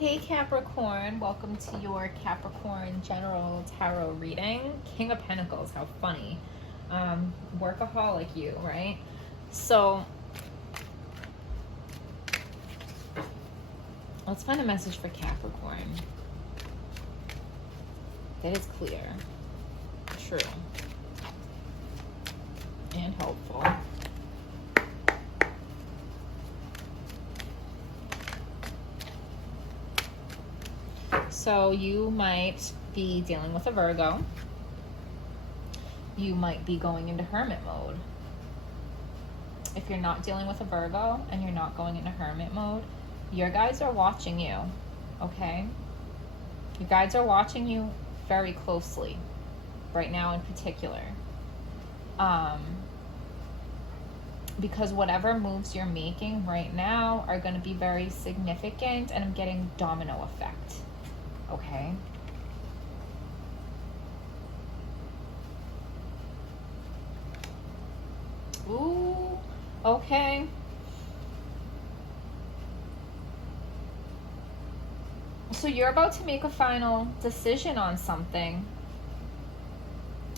Hey Capricorn, welcome to your Capricorn General Tarot reading. King of Pentacles, how funny. Workaholic you, right? So, let's find a message for Capricorn that is clear, true, and helpful. So you might be dealing with a Virgo. You might be going into hermit mode. If you're not dealing with a Virgo and you're not going into hermit mode, your guides are watching you, okay? Your guides are watching you very closely right now in particular. Because whatever moves you're making right now are going to be very significant, and I'm getting domino effect, okay? Ooh, okay. So you're about to make a final decision on something.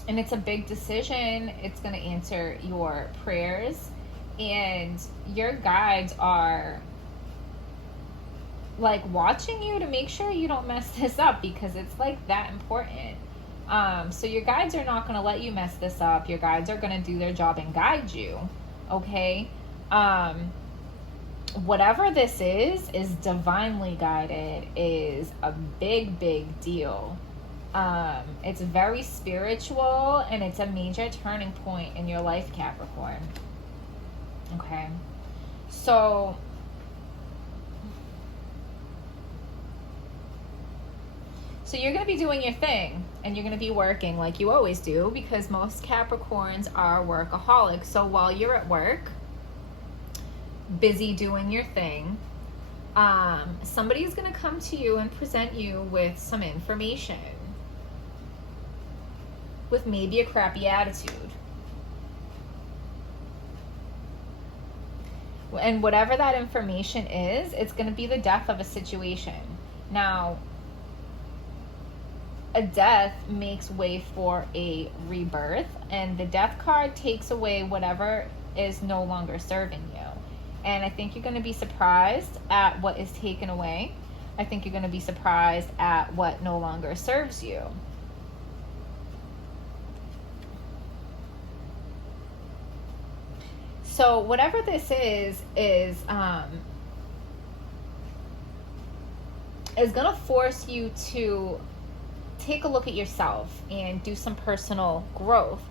And it's a big decision. It's going to answer your prayers. And your guides are like watching you to make sure you don't mess this up, because it's like that important. So your guides are not going to let you mess this up. Your guides are going to do their job and guide you. Okay? Whatever this is divinely guided, is a big, big deal. It's very spiritual, and it's a major turning point in your life, Capricorn. Okay? So you're going to be doing your thing, and you're going to be working like you always do, because most Capricorns are workaholics. So while you're at work, busy doing your thing, somebody's going to come to you and present you with some information with maybe a crappy attitude. And whatever that information is, it's going to be the death of a situation. Now, a death makes way for a rebirth, and the death card takes away whatever is no longer serving you. And I think you're going to be surprised at what is taken away. I think you're going to be surprised at what no longer serves you. So whatever this is going to force you to take a look at yourself and do some personal growth.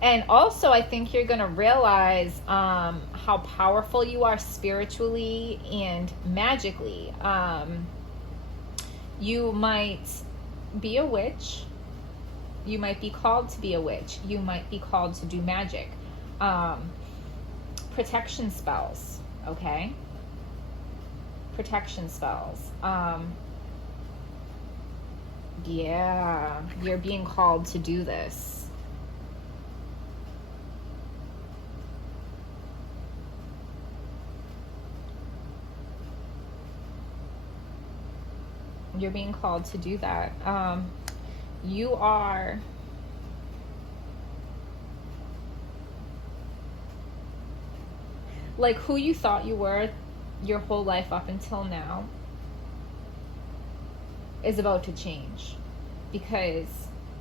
And also, I think you're going to realize how powerful you are spiritually and magically. You might be a witch. You might be called to be a witch. You might be called to do magic. Protection spells, okay? Protection spells. Yeah, you're being called to do this. You're being called to do that. You are like who you thought you were your whole life up until now is about to change, because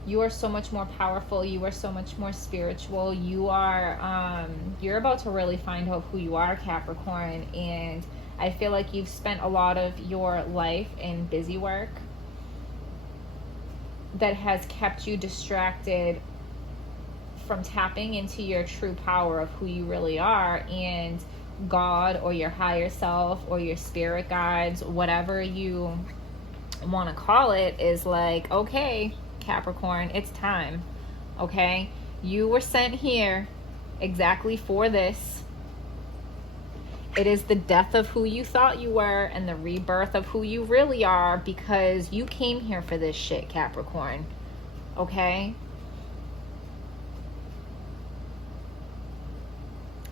you are so much more powerful. You are so much more spiritual. You are you're about to really find out who you are, Capricorn. And I feel like you've spent a lot of your life in busy work that has kept you distracted from tapping into your true power of who you really are. And God, or your higher self, or your spirit guides, whatever you want to call it, is like, okay, Capricorn, it's time. Okay? You were sent here exactly for this. It is the death of who you thought you were and the rebirth of who you really are, because you came here for this shit, Capricorn. Okay?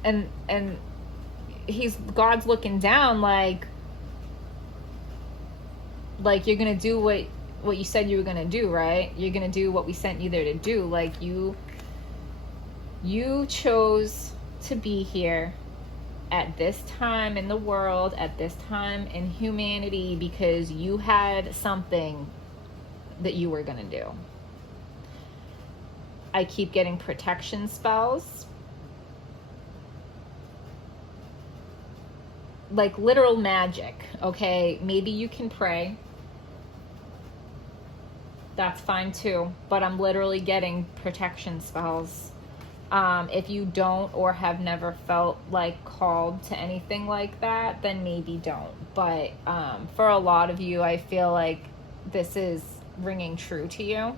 And God's looking down like, Like, you're gonna do what you said you were gonna do, right? You're gonna do what we sent you there to do. Like, you chose to be here at this time in the world, at this time in humanity, because you had something that you were gonna do. I keep getting protection spells. Like literal magic, okay? Maybe you can pray. That's fine too. But I'm literally getting protection spells. If you don't or have never felt like called to anything like that, then maybe don't. But for a lot of you, I feel like this is ringing true to you.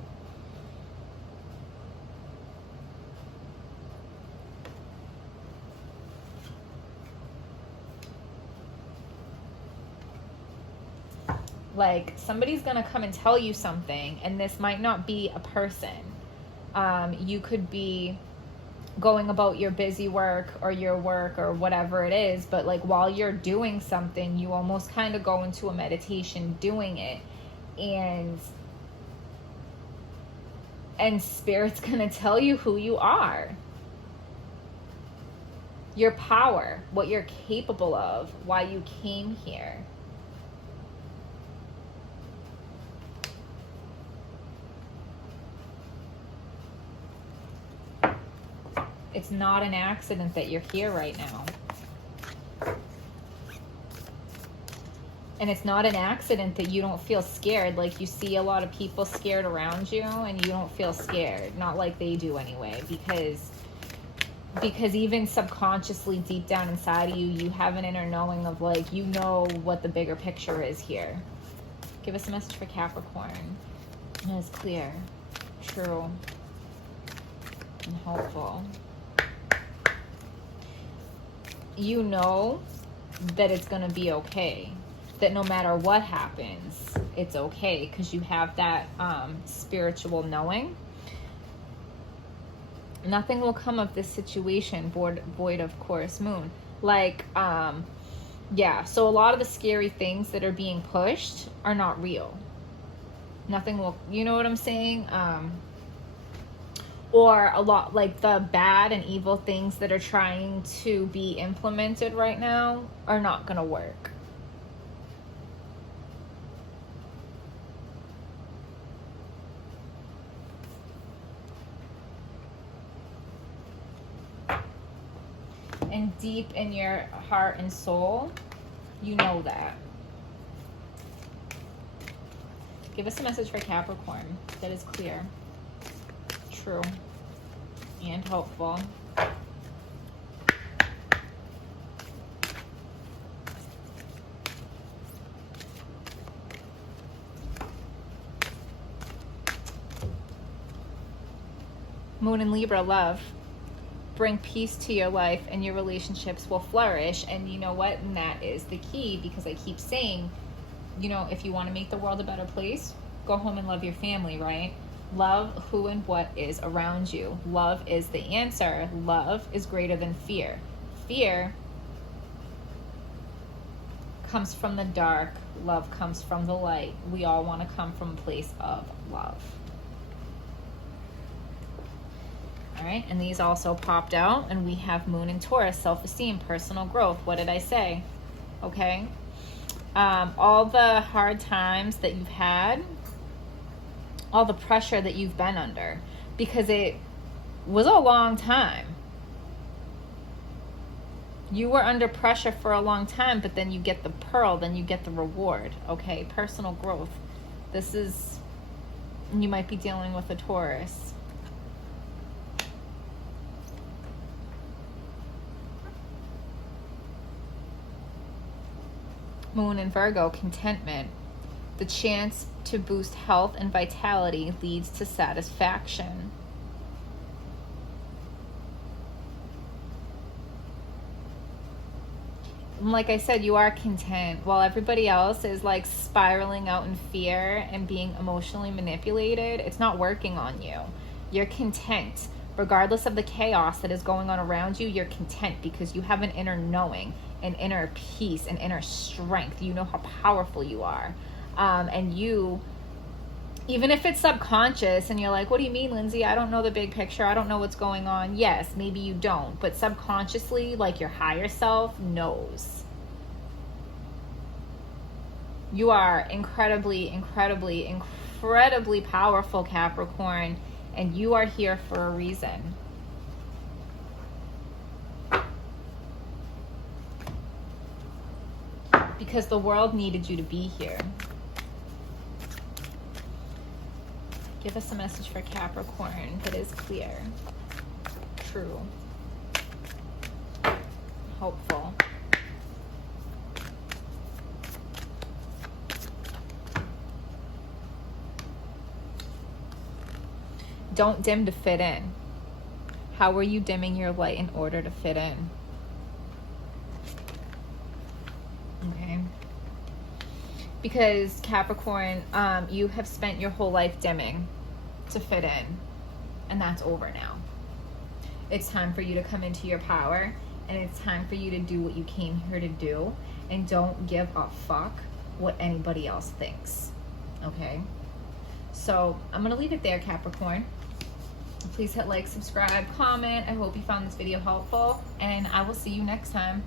Like, somebody's gonna come and tell you something, and this might not be a person. You could be going about your busy work or your work or whatever it is, but like while you're doing something, you almost kind of go into a meditation doing it, and Spirit's gonna tell you who you are, your power, what you're capable of, why you came here. It's not an accident that you're here right now. And it's not an accident that you don't feel scared. Like, you see a lot of people scared around you and you don't feel scared. Not like they do anyway. Because even subconsciously deep down inside of you, you have an inner knowing of, like, you know what the bigger picture is here. Give us a message for Capricorn. It is clear, true, and hopeful. You know that it's going to be okay. That no matter what happens, it's okay, because you have that spiritual knowing. Nothing will come of this situation void of course moon. Like, yeah, so a lot of the scary things that are being pushed are not real. Nothing will, you know what I'm saying? Or a lot, like the bad and evil things that are trying to be implemented right now are not going to work. And deep in your heart and soul, you know that. Give us a message for Capricorn that is clear, true, and hopeful. Moon and Libra, love. Bring peace to your life and your relationships will flourish. And you know what? And that is the key, because I keep saying, you know, if you want to make the world a better place, go home and love your family, right? Love who and what is around you. Love is the answer. Love is greater than fear. Fear comes from the dark. Love comes from the light. We all want to come from a place of love. All right, and these also popped out, and we have Moon and Taurus, self-esteem, personal growth. What did I say? Okay. All the hard times that you've had, all the pressure that you've been under, because it was a long time. You were under pressure for a long time, but then you get the pearl, then you get the reward. Okay, personal growth. This is, you might be dealing with a Taurus. Moon and Virgo, contentment. The chance to boost health and vitality leads to satisfaction. And like I said, you are content while everybody else is like spiraling out in fear and being emotionally manipulated. It's not working on you. You're content. Regardless of the chaos that is going on around you, you're content because you have an inner knowing, an inner peace, an inner strength. You know how powerful you are. And you, even if it's subconscious and you're like, what do you mean, Lindsay? I don't know the big picture. I don't know what's going on. Yes, maybe you don't, but subconsciously, like your higher self knows. You are incredibly, incredibly, incredibly powerful, Capricorn, and you are here for a reason. Because the world needed you to be here. Give us a message for Capricorn that is clear, true, hopeful. Don't dim to fit in. How are you dimming your light in order to fit in? Okay. Because Capricorn, you have spent your whole life dimming to fit in, and that's over now. It's time for you to come into your power, and it's time for you to do what you came here to do, and don't give a fuck what anybody else thinks. Okay? So I'm gonna leave it there, Capricorn. Please hit like, subscribe, comment. I hope you found this video helpful, and I will see you next time.